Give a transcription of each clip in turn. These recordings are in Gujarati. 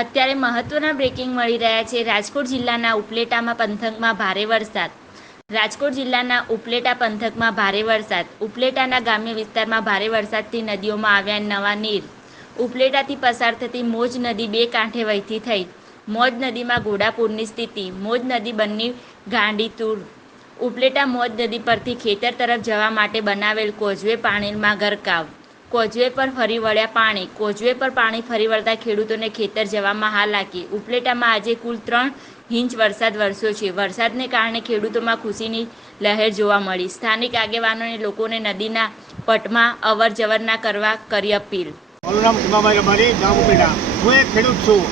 અત્યારે મહત્વના બ્રેકિંગ મળી રહ્યા છે। રાજકોટ જિલ્લાના ઉપલેટામાં પંથકમાં ભારે વરસાદ। રાજકોટ જિલ્લાના ઉપલેટા પંથકમાં ભારે વરસાદ। ઉપલેટાના ગ્રામ્ય વિસ્તારમાં ભારે વરસાદથી નદીઓમાં આવ્યા નવા નીર। ઉપલેટાથી પસાર થતી મોજ નદી બે કાંઠે વહેતી થઈ। મોજ નદીમાં ઘોડાપૂરની સ્થિતિ। મોજ નદી બની ગાંડીતુર। ઉપલેટા મોજ નદી પરથી ખેતર તરફ જવા માટે બનાવેલ કોઝવે પાણીમાં ગરકાવ। કોઝવે પર ફરી વળ્યા પાણી। કોઝવે પર પાણી ફરી વળતા ખેડૂતોને ખેતર જવામાં હાલાકી। ઉપલેટામાં આજે કુલ 3 ઇંચ વરસાદ વરસ્યો છે। વરસાદને કારણે ખેડૂતોમાં ખુશીની લહેર જોવા મળી। સ્થાનિક આગેવાનોએ લોકોને નદીના પટમાં અવર જવર ના કરવા કરી અપીલ। મારું નામ ઉમાભાઈ રબારી, ગામ ઉપલેટા। હું એક ખેડૂત છું।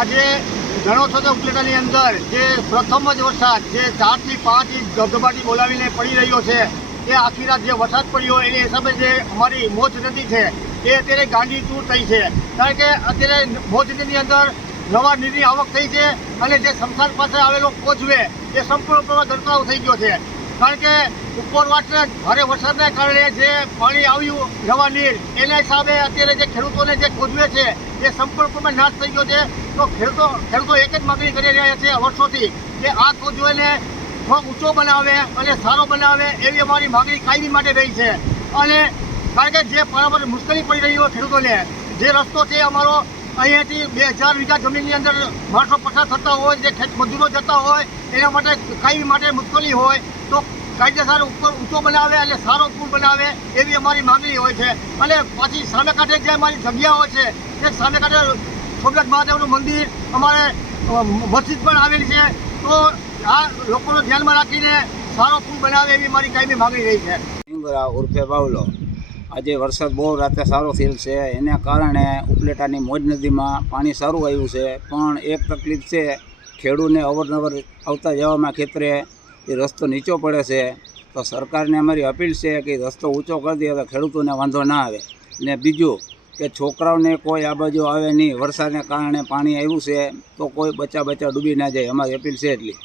આજે ઘણો થતો ઉપલેટાની અંદર જે પ્રથમ જ વરસાદ જે 4 થી 5 ઇંચ ધબધબાટી બોલાવીને પડી રહ્યો છે, એ આખી રાત જે વરસાદ પડ્યો એની હિસાબે જે અમારી મોજ નદી છે એ અત્યારે ગાંડીતુર થઈ છે। કારણ કે અત્યારે મોજ નદીની અંદર નવા નીરની આવક થઈ છે અને જે શમશાન પાસે આવેલો કોઝવે એ સંપૂર્ણપણે ગરકાવ થઈ ગયો છે। કારણ કે ઉપરવાસના ભારે વરસાદના કારણે જે પાણી આવ્યું નવા નીર એના હિસાબે અત્યારે જે ખેડૂતોને જે કોઝવે છે એ સંપૂર્ણપણે નાશ થઈ ગયો છે। તો ખેડૂતો એક જ માગણી કરી રહ્યા છે વર્ષોથી કે આ કોઝવેને થોડો ઊંચો બનાવે અને સારો બનાવે એવી અમારી માગણી કાયમી માટે રહી છે। અને કારણ કે જે બરાબર મુશ્કેલી પડી રહી હોય ખેડૂતોને, જે રસ્તો છે અમારો અહીંયાથી 2000 વીઘા જમીનની અંદર માણસો પસાર થતા હોય, જે ખેત મજૂરો જતા હોય એના માટે કાયમી માટે મુશ્કેલી હોય તો કાયદેસર ઉપર ઊંચો બનાવે અને સારો પુલ બનાવે એવી અમારી માગણી હોય છે। અને પાછી સામે કાંઠે જે અમારી જગ્યાઓ છે એ સામે કાંઠે સોમનાથ મહાદેવનું મંદિર, અમારે મસ્જિદ પણ આવેલી છે। તો આ લોકોને ધ્યાનમાં રાખીને સારો પુલ બનાવે એવી મારી કાયમી માગણી રહી છે। ઉર્ફે બાવલો। આજે વરસાદ બહુ રાતે સારો થયેલ છે, એના કારણે ઉપલેટાની મોજ નદીમાં પાણી સારું આવ્યું છે। પણ એક તકલીફ છે, ખેડૂતને અવરનવર આવતા જવામાં ખેતરે એ રસ્તો નીચો પડે છે। તો સરકારને અમારી અપીલ છે કે રસ્તો ઊંચો કરી દે તો ખેડૂતોને વાંધો ના આવે। ને બીજું કે છોકરાઓને કોઈ આ બાજુ આવે નહીં, વરસાદને કારણે પાણી આવ્યું છે તો કોઈ બચ્ચા ડૂબી ના જાય, અમારી અપીલ છે એટલી।